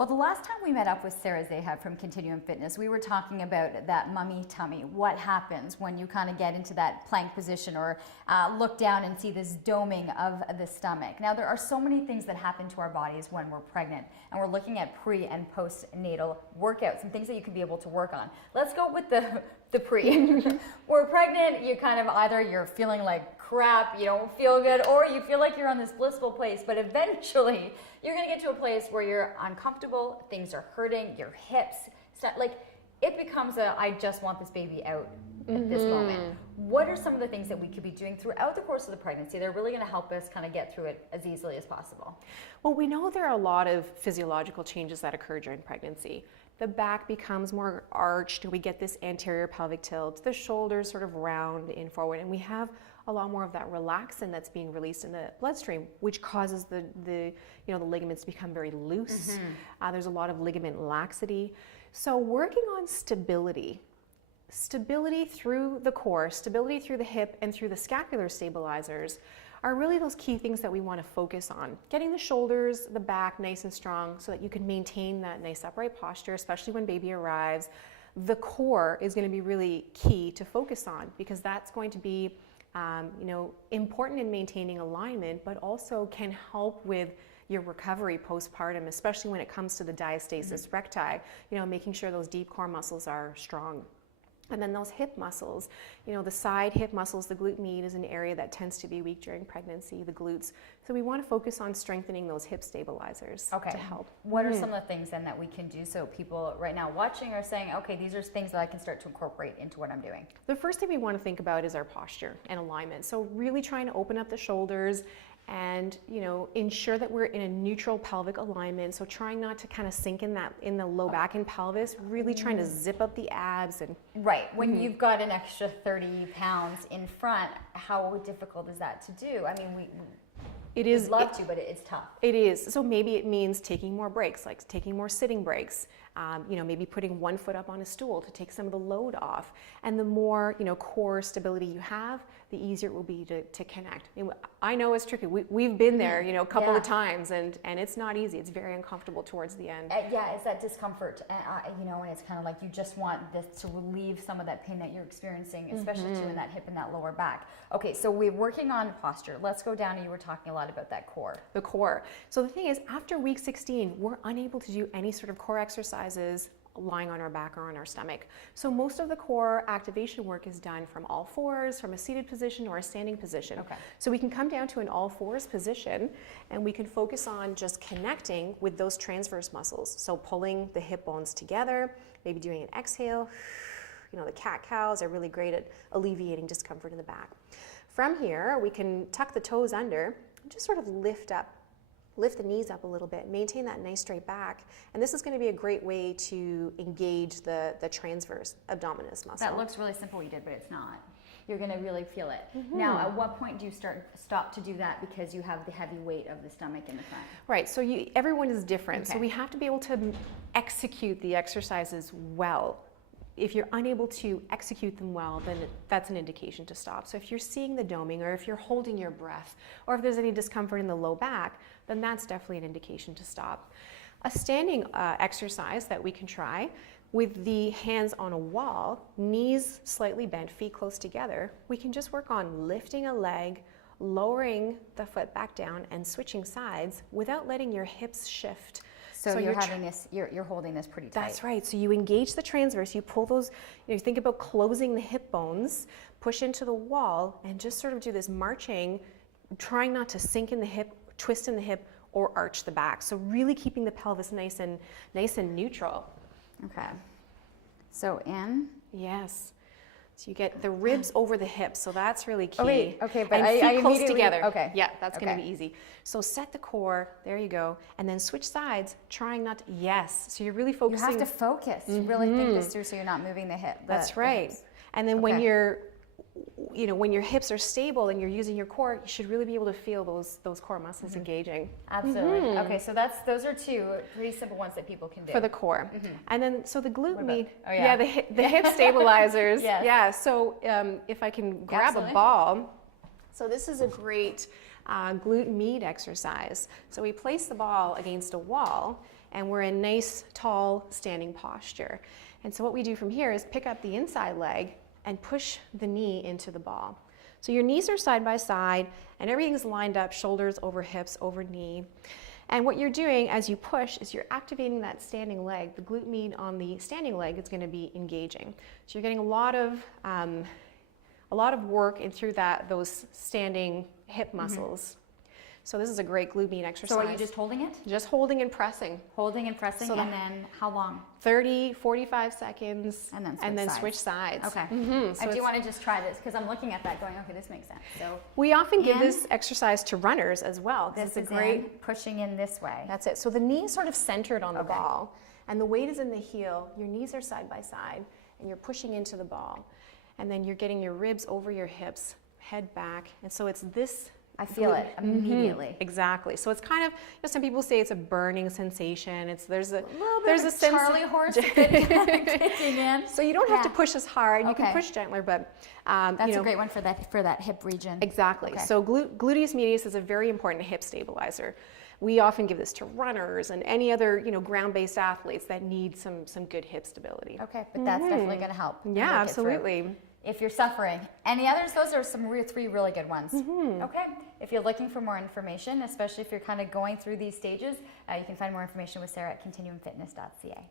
Well, the last time we met up with Sarah Zahab from Continuum Fitness, we were talking about that mummy tummy. What happens when you kind of get into that plank position or look down and see this doming of the stomach? Now, there are so many things that happen to our bodies when we're pregnant, and we're looking at pre and postnatal workouts and things that you can be able to work on. Let's go with the pre. We're pregnant, you kind of either you're feeling like crap, you don't feel good, or you feel like you're on this blissful place, but eventually you're gonna get to a place where you're uncomfortable, things are hurting, your hips, like it becomes I just want this baby out at this moment. What are some of the things that we could be doing throughout the course of the pregnancy that are really gonna help us kind of get through it as easily as possible? Well, we know there are a lot of physiological changes that occur during pregnancy. The back becomes more arched, we get this anterior pelvic tilt, the shoulders sort of round in forward, and we have a lot more of that relaxin that's being released in the bloodstream, which causes the ligaments to become very loose. There's a lot of ligament laxity. So working on stability through the core, stability through the hip and through the scapular stabilizers are really those key things that we want to focus on. Getting the shoulders, the back nice and strong so that you can maintain that nice upright posture, especially when baby arrives. The core is going to be really key to focus on because that's going to be important in maintaining alignment, but also can help with your recovery postpartum, especially when it comes to the diastasis recti, making sure those deep core muscles are strong. And then those hip muscles, the side hip muscles, the glute med is an area that tends to be weak during pregnancy, the glutes. So we want to focus on strengthening those hip stabilizers to help. What are some of the things then that we can do so people right now watching are saying, okay, these are things that I can start to incorporate into what I'm doing? The first thing we want to think about is our posture and alignment. So really trying to open up the shoulders and ensure that we're in a neutral pelvic alignment. So trying not to kind of sink in the low back and pelvis, really trying to zip up the abs and when you've got an extra 30 pounds in front, how difficult is that to do? I mean, we'd love to, but it's tough. It is. So maybe it means taking more breaks, like taking more sitting breaks. Maybe putting one foot up on a stool to take some of the load off. And the more core stability you have, the easier it will be to connect. I know it's tricky. We've been there, a couple of times, and it's not easy. It's very uncomfortable towards the end. It's that discomfort, and it's kind of like you just want this to relieve some of that pain that you're experiencing, especially too in that hip and that lower back. Okay, so we're working on posture. Let's go down, and you were talking a lot about that core. The core. So the thing is, after week 16, we're unable to do any sort of core exercises lying on our back or on our stomach. So most of the core activation work is done from all fours, from a seated position or a standing position. Okay. So we can come down to an all fours position and we can focus on just connecting with those transverse muscles. So pulling the hip bones together, maybe doing an exhale. The cat-cows are really great at alleviating discomfort in the back. From here, we can tuck the toes under and just sort of lift the knees up a little bit, maintain that nice straight back. And this is going to be a great way to engage the transverse abdominis muscle. That looks really simple, you did, but it's not. You're going to really feel it. Now, at what point do you stop to do that because you have the heavy weight of the stomach in the front? Right, so everyone is different. Okay. So we have to be able to execute the exercises well. If you're unable to execute them well, then that's an indication to stop. So if you're seeing the doming, or if you're holding your breath, or if there's any discomfort in the low back, then that's definitely an indication to stop. A standing exercise that we can try with the hands on a wall, knees slightly bent, feet close together, we can just work on lifting a leg, lowering the foot back down, and switching sides without letting your hips shift. So you're having this, you're holding this pretty tight. That's right. So you engage the transverse, you pull those, you think about closing the hip bones, push into the wall, and just sort of do this marching, trying not to sink in the hip, twist in the hip, or arch the back. So really keeping the pelvis nice and neutral. Okay. So in. Yes. So you get the ribs over the hips, so that's really key. Okay, but and feet close together. Okay. Yeah, that's going to be easy. So set the core, there you go, and then switch sides, trying not to, so you're really focusing. You have to focus, really think this through so you're not moving the hip. That's right. And then when you're, when your hips are stable and you're using your core, you should really be able to feel those core muscles engaging. Absolutely. Okay, so those are two pretty simple ones that people can do. For the core. And then, so the glute med, the hip stabilizers. So if I can grab a ball. So this is a great glute med exercise. So we place the ball against a wall and we're in nice, tall, standing posture. And so what we do from here is pick up the inside leg and push the knee into the ball. So your knees are side by side and everything's lined up, shoulders over hips, over knee. And what you're doing as you push is you're activating that standing leg. The glute med on the standing leg is going to be engaging. So you're getting a lot of work in through those standing hip muscles. So this is a great glute med exercise. So are you just holding it? Just holding and pressing. Holding and pressing, So and then how long? 30, 45 seconds, And then switch sides. switch sides. Okay. So I do want to just try this because I'm looking at that going, okay, this makes sense. So we often give And- this exercise to runners as well. this It's a is great. pushing in this way. That's it. So the knee is sort of centered on the Okay. ball, and the weight is in the heel. Your knees are side by side, and you're pushing into the ball. And then you're getting your ribs over your hips, head back. And so it's this. I feel it immediately. Exactly. So it's kind of, some people say it's a burning sensation. There's a There's a sense Charlie horse kicking in. So you don't have to Yeah. push as hard. You Okay. can push gentler, but That's a great one for that hip region. Exactly. Okay. So gluteus medius is a very important hip stabilizer. We often give this to runners and any other ground-based athletes that need some good hip stability. Okay, but that's definitely going to help. Yeah, make it through. absolutely. If you're suffering. Any others? Those are some three really good ones. Okay. If you're looking for more information, especially if you're kind of going through these stages, you can find more information with Sarah at continuumfitness.ca.